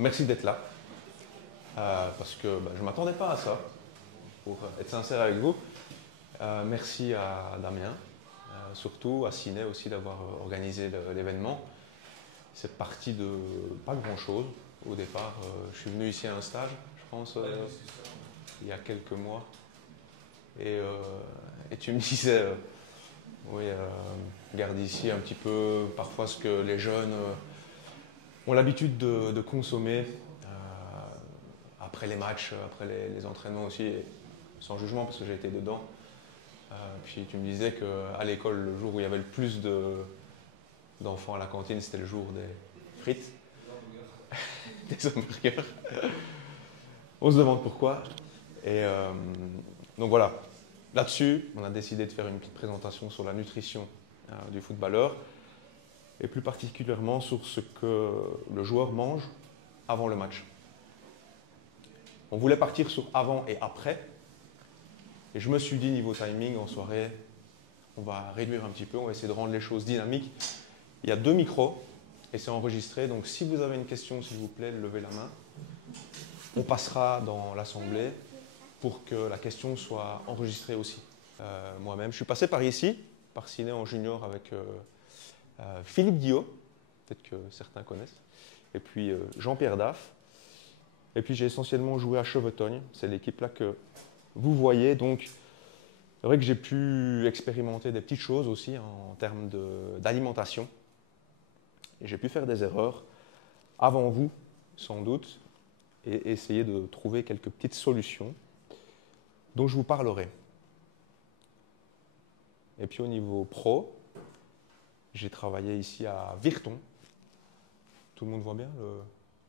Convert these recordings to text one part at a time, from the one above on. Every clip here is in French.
Merci d'être là, parce que je ne m'attendais pas à ça, pour être sincère avec vous. Merci à Damien, surtout à Ciné aussi d'avoir organisé l'événement. C'est parti de pas grand-chose au départ. Je suis venu ici à un stage, je pense, il y a quelques mois. Et tu me disais, oui, garde ici un petit peu parfois ce que les jeunes ont l'habitude de consommer après les matchs, après les entraînements aussi, et sans jugement parce que j'ai été dedans. Puis tu me disais qu'à l'école, le jour où il y avait le plus d'enfants à la cantine, c'était le jour des frites, des hamburgers. On se demande pourquoi. Et donc voilà, là-dessus, on a décidé de faire une petite présentation sur la nutrition du footballeur, et plus particulièrement sur ce que le joueur mange avant le match. On voulait partir sur avant et après, et je me suis dit, niveau timing, en soirée, on va réduire un petit peu, on va essayer de rendre les choses dynamiques. Il y a 2 micros, et c'est enregistré, donc si vous avez une question, s'il vous plaît, levez la main. On passera dans l'assemblée pour que la question soit enregistrée aussi. Moi-même, je suis passé par ici, par Ciné en junior avec Philippe Guillot, peut-être que certains connaissent, et puis Jean-Pierre Daff. Et puis j'ai essentiellement joué à Chevetogne, c'est l'équipe là que vous voyez. Donc c'est vrai que j'ai pu expérimenter des petites choses aussi en termes d'alimentation. Et j'ai pu faire des erreurs avant vous, sans doute, et essayer de trouver quelques petites solutions dont je vous parlerai. Et puis au niveau pro, j'ai travaillé ici à Virton. Tout le monde voit bien le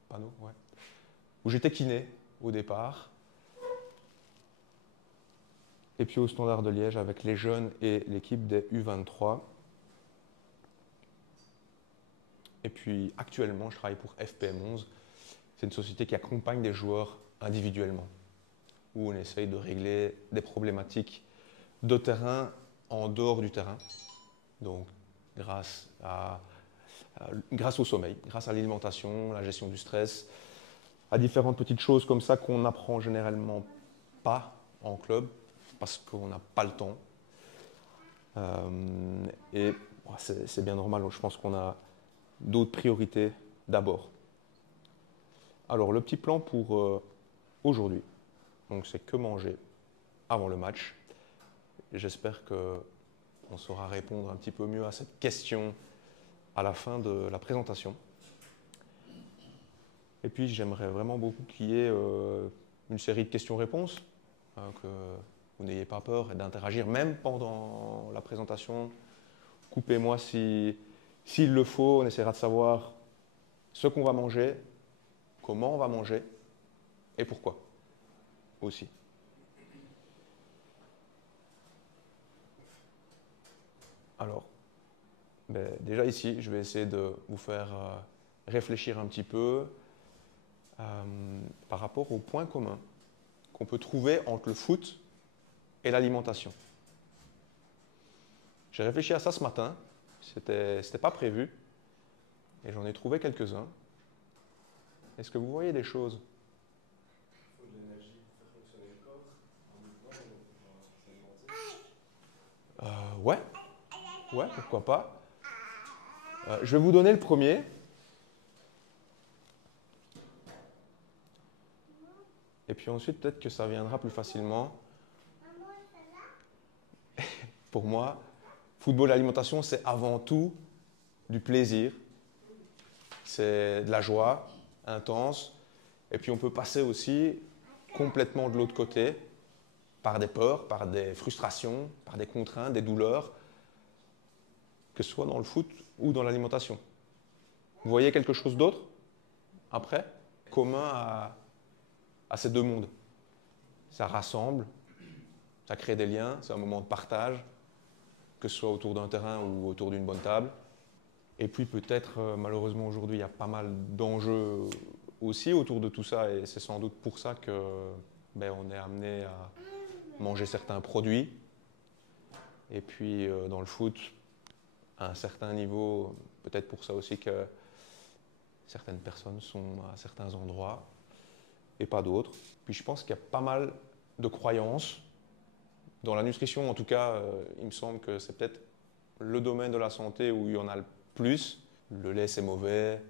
panneau, ouais. Où j'étais kiné au départ. Et puis au Standard de Liège avec les jeunes et l'équipe des U23. Et puis actuellement, je travaille pour FPM11. C'est une société qui accompagne des joueurs individuellement, où on essaye de régler des problématiques de terrain en dehors du terrain. Donc grâce au sommeil, grâce à l'alimentation, la gestion du stress, à différentes petites choses comme ça qu'on n'apprend généralement pas en club parce qu'on n'a pas le temps. Et c'est bien normal, je pense qu'on a d'autres priorités d'abord. Alors le petit plan pour aujourd'hui, donc c'est que manger avant le match. J'espère qu'on saura répondre un petit peu mieux à cette question à la fin de la présentation. Et puis j'aimerais vraiment beaucoup qu'il y ait une série de questions-réponses, que vous n'ayez pas peur d'interagir même pendant la présentation. Coupez-moi s'il le faut, on essaiera de savoir ce qu'on va manger, comment on va manger et pourquoi aussi. Alors, déjà ici, je vais essayer de vous faire réfléchir un petit peu par rapport aux points communs qu'on peut trouver entre le foot et l'alimentation. J'ai réfléchi à ça ce matin, c'était pas prévu, et j'en ai trouvé quelques-uns. Est-ce que vous voyez des choses? Il faut de l'énergie pour faire fonctionner le corps en mouvement ou Ouais, pourquoi pas. Je vais vous donner le premier. Et puis ensuite, peut-être que ça viendra plus facilement. Pour moi, football et alimentation, c'est avant tout du plaisir. C'est de la joie intense. Et puis on peut passer aussi complètement de l'autre côté, par des peurs, par des frustrations, par des contraintes, des douleurs, que ce soit dans le foot ou dans l'alimentation. Vous voyez quelque chose d'autre, après, commun à ces deux mondes? Ça rassemble, ça crée des liens, c'est un moment de partage, que ce soit autour d'un terrain ou autour d'une bonne table. Et puis peut-être, malheureusement aujourd'hui, il y a pas mal d'enjeux aussi autour de tout ça, et c'est sans doute pour ça que on est amené à manger certains produits. Et puis dans le foot, à un certain niveau, peut-être pour ça aussi que Certaines personnes sont à certains endroits et pas d'autres. Puis je pense qu'il y a pas mal de croyances. Dans la nutrition, en tout cas, il me semble que c'est peut-être le domaine de la santé où il y en a le plus. Le lait, c'est mauvais.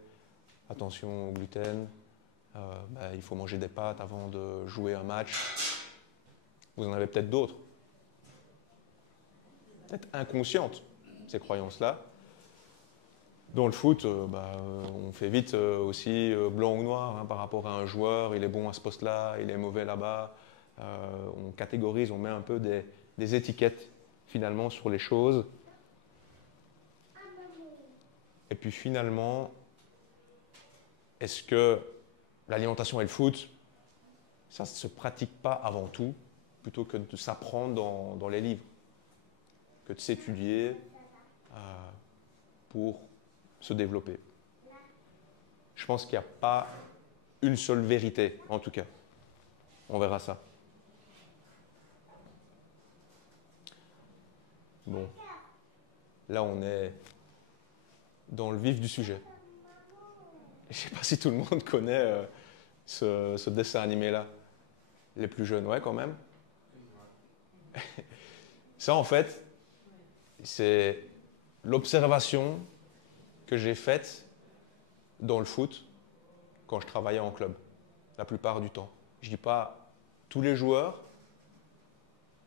Attention au gluten. Il faut manger des pâtes avant de jouer un match. Vous en avez peut-être d'autres. Peut-être inconscientes, ces croyances-là. Dans le foot, on fait vite aussi blanc ou noir hein, par rapport à un joueur. Il est bon à ce poste-là, il est mauvais là-bas. On catégorise, on met un peu des étiquettes finalement sur les choses. Et puis finalement, est-ce que l'alimentation et le foot, ça ne se pratique pas avant tout, plutôt que de s'apprendre dans les livres, que de s'étudier pour se développer. Je pense qu'il n'y a pas une seule vérité, en tout cas. On verra ça. Bon, là on est dans le vif du sujet. Je ne sais pas si tout le monde connaît ce dessin animé-là. Les plus jeunes, ouais, quand même. Ça, en fait, c'est l'observation que j'ai faite dans le foot quand je travaillais en club, la plupart du temps. Je ne dis pas tous les joueurs,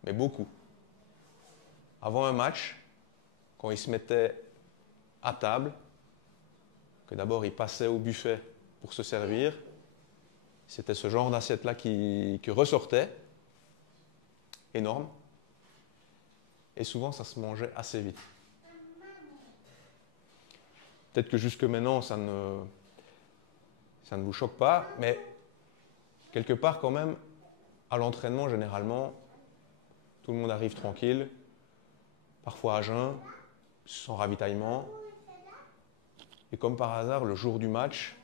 mais beaucoup. Avant un match, quand ils se mettaient à table, que d'abord ils passaient au buffet pour se servir, c'était ce genre d'assiette-là qui ressortait, énorme, et souvent ça se mangeait assez vite. Peut-être que jusque maintenant ça ne vous choque pas, mais quelque part quand même, à l'entraînement généralement, tout le monde arrive tranquille, parfois à jeun, sans ravitaillement. Et comme par hasard, le jour du match,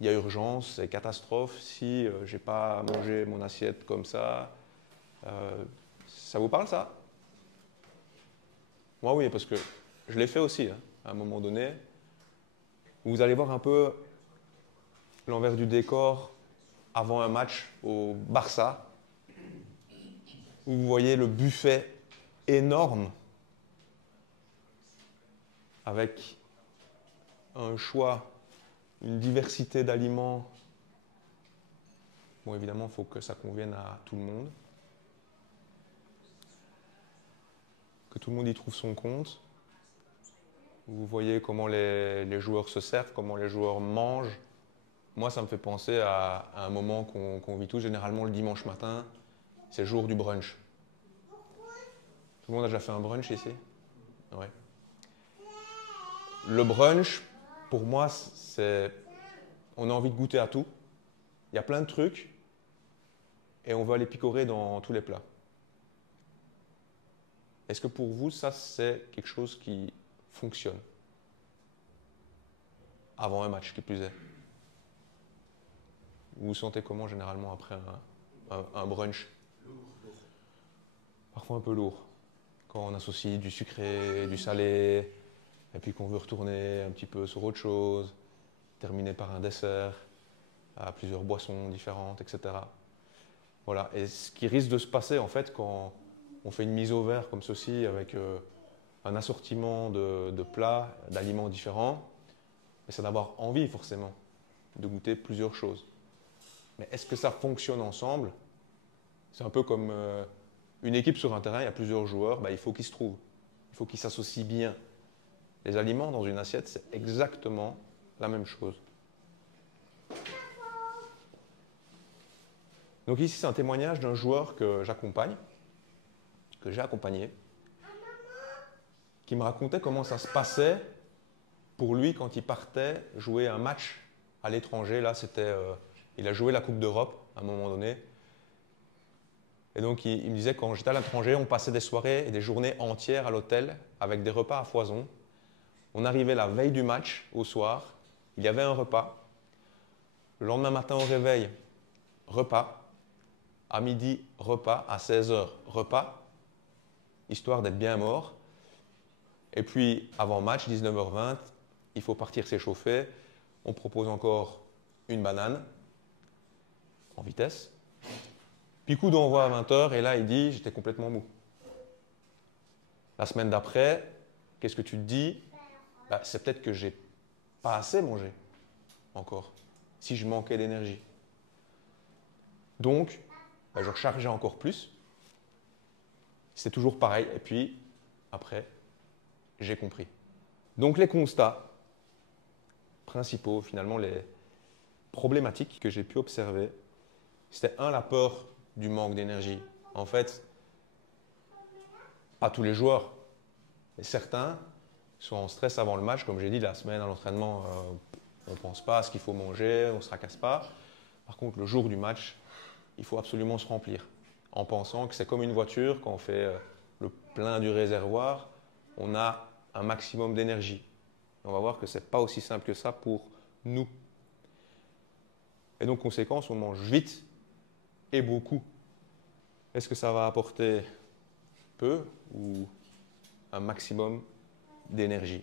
il y a urgence, c'est catastrophe. Si je n'ai pas mangé mon assiette comme ça, ça vous parle ça? Moi oui, parce que je l'ai fait aussi, hein, à un moment donné. Vous allez voir un peu l'envers du décor avant un match au Barça, où vous voyez le buffet énorme avec un choix, une diversité d'aliments. Bon, évidemment, il faut que ça convienne à tout le monde, que tout le monde y trouve son compte. Vous voyez comment les joueurs se servent, comment les joueurs mangent. Moi, ça me fait penser à un moment qu'on vit tous, généralement le dimanche matin, c'est le jour du brunch. Tout le monde a déjà fait un brunch ici? Ouais. Le brunch, pour moi, c'est... On a envie de goûter à tout. Il y a plein de trucs et on veut aller picorer dans tous les plats. Est-ce que pour vous, ça, c'est quelque chose qui fonctionne avant un match, qui plus est? Vous vous sentez comment généralement après un brunch? Lourd. Parfois un peu lourd. Quand on associe du sucré, du salé, et puis qu'on veut retourner un petit peu sur autre chose, terminer par un dessert, à plusieurs boissons différentes, etc. Voilà. Et ce qui risque de se passer en fait quand on fait une mise au vert comme ceci avec un assortiment de plats, d'aliments différents, c'est d'avoir envie forcément de goûter plusieurs choses. Mais est-ce que ça fonctionne ensemble? C'est un peu comme une équipe sur un terrain, il y a plusieurs joueurs, il faut qu'ils se trouvent, il faut qu'ils s'associent bien. Les aliments dans une assiette, c'est exactement la même chose. Donc ici, c'est un témoignage d'un joueur que j'accompagne, que j'ai accompagné, qui me racontait comment ça se passait pour lui quand il partait jouer un match à l'étranger. Là, il a joué la Coupe d'Europe à un moment donné. Et donc, il me disait, quand j'étais à l'étranger, on passait des soirées et des journées entières à l'hôtel avec des repas à foison. On arrivait la veille du match, au soir, il y avait un repas. Le lendemain matin au réveil, repas. À midi, repas. À 16h, repas, histoire d'être bien mort. Et puis, avant match, 19h20, il faut partir s'échauffer. on propose encore une banane en vitesse. Puis coup d'envoi à 20 h et là il dit j'étais complètement mou. La semaine d'après, qu'est-ce que tu te dis? C'est peut-être que j'ai pas assez mangé encore, si je manquais d'énergie. Donc, je rechargeais encore plus. C'est toujours pareil. Et puis, après, j'ai compris. Donc, les constats principaux, finalement, les problématiques que j'ai pu observer, c'était la peur du manque d'énergie. En fait, pas tous les joueurs, mais certains sont en stress avant le match. Comme j'ai dit, la semaine à l'entraînement, on ne pense pas à ce qu'il faut manger, on ne se tracasse pas. Par contre, le jour du match, il faut absolument se remplir en pensant que c'est comme une voiture, quand on fait le plein du réservoir, on a un maximum d'énergie. On va voir que ce n'est pas aussi simple que ça pour nous. Et donc, conséquence, on mange vite et beaucoup. Est-ce que ça va apporter peu ou un maximum d'énergie?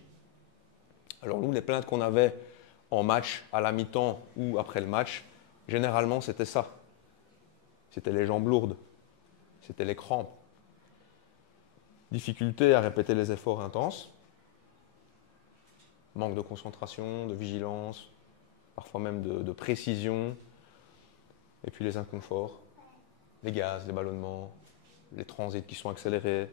Alors nous, les plaintes qu'on avait en match, à la mi-temps ou après le match, généralement c'était ça. C'était les jambes lourdes, c'était les crampes, difficulté à répéter les efforts intenses, manque de concentration, de vigilance, parfois même de précision, et puis les inconforts, les gaz, les ballonnements, les transits qui sont accélérés.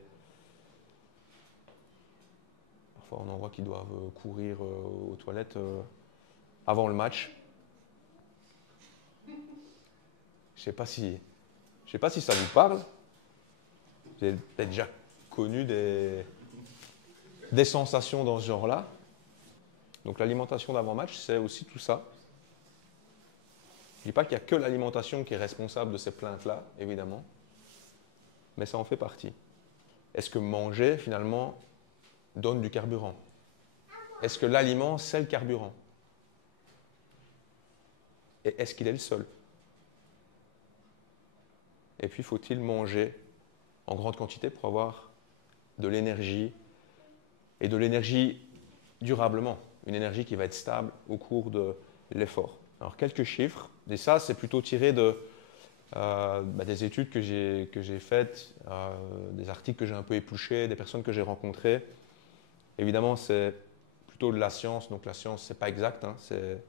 Parfois on en voit qui doivent courir aux toilettes avant le match. Je ne sais pas si ça vous parle. Vous avez peut-être déjà connu des sensations dans ce genre-là. Donc l'alimentation d'avant-match, c'est aussi tout ça. Je ne dis pas qu'il n'y a que l'alimentation qui est responsable de ces plaintes-là, évidemment, mais ça en fait partie. Est-ce que manger, finalement, donne du carburant? Est-ce que l'aliment, c'est le carburant? Et est-ce qu'il est le seul? Et puis, faut-il manger en grande quantité pour avoir de l'énergie, et de l'énergie durablement, une énergie qui va être stable au cours de l'effort? Alors, quelques chiffres, et ça, c'est plutôt tiré des études que j'ai faites, des articles que j'ai un peu épluchés, des personnes que j'ai rencontrées. Évidemment, c'est plutôt de la science, donc la science, ce n'est pas exact, hein, c'est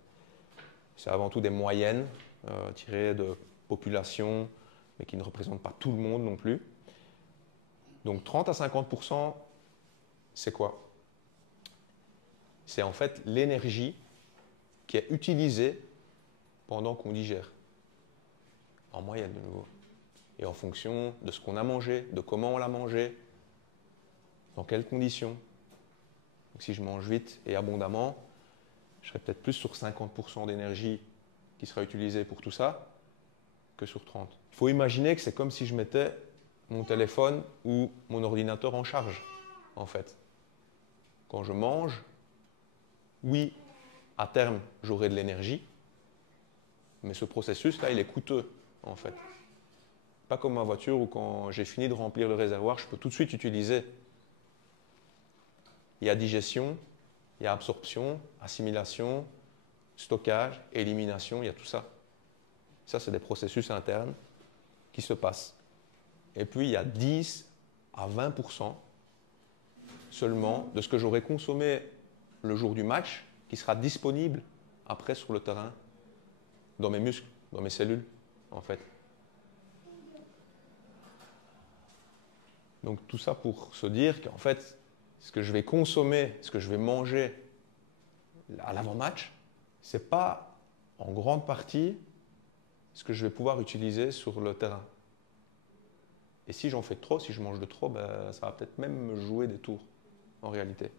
avant tout des moyennes tirées de populations, mais qui ne représentent pas tout le monde non plus. Donc 30 à 50%, c'est quoi? C'est en fait l'énergie qui est utilisée pendant qu'on digère, en moyenne de nouveau. Et en fonction de ce qu'on a mangé, de comment on l'a mangé, dans quelles conditions. Donc si je mange vite et abondamment, je serai peut-être plus sur 50% d'énergie qui sera utilisée pour tout ça que sur 30. Il faut imaginer que c'est comme si je mettais mon téléphone ou mon ordinateur en charge, en fait. Quand je mange, oui, à terme, j'aurai de l'énergie, mais ce processus-là, il est coûteux, en fait. Pas comme ma voiture où quand j'ai fini de remplir le réservoir, je peux tout de suite utiliser. Il y a digestion, il y a absorption, assimilation, stockage, élimination, il y a tout ça. Ça, c'est des processus internes qui se passent. Et puis, il y a 10 à 20% seulement de ce que j'aurai consommé le jour du match qui sera disponible après sur le terrain, dans mes muscles, dans mes cellules, en fait. Donc, tout ça pour se dire qu'en fait, ce que je vais consommer, ce que je vais manger à l'avant-match, ce n'est pas en grande partie ce que je vais pouvoir utiliser sur le terrain. Et si j'en fais trop, si je mange de trop, ça va peut-être même me jouer des tours, en réalité.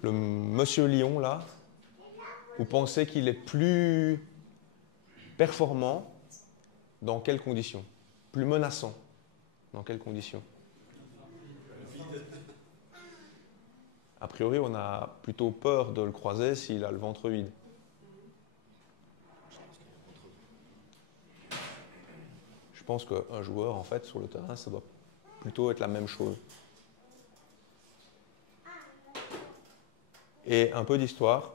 Le monsieur Lion, là, vous pensez qu'il est plus performant dans quelles conditions? Plus menaçant dans quelles conditions? A priori, on a plutôt peur de le croiser s'il a le ventre vide. Je pense qu'un joueur, en fait, sur le terrain, ça doit plutôt être la même chose. Et un peu d'histoire,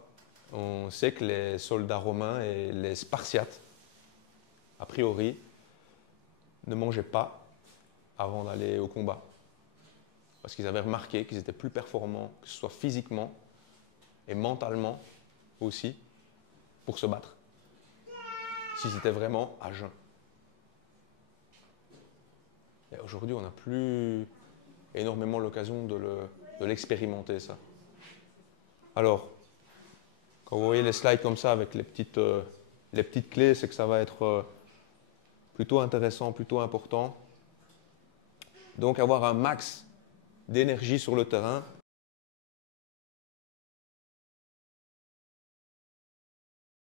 on sait que les soldats romains et les Spartiates, a priori, ne mangeaient pas avant d'aller au combat. Parce qu'ils avaient remarqué qu'ils étaient plus performants, que ce soit physiquement et mentalement aussi, pour se battre, s'ils étaient vraiment à jeun. Et aujourd'hui, on n'a plus énormément l'occasion de l'expérimenter, ça. Alors, quand vous voyez les slides comme ça avec les petites clés, c'est que ça va être plutôt intéressant, plutôt important. Donc avoir un max d'énergie sur le terrain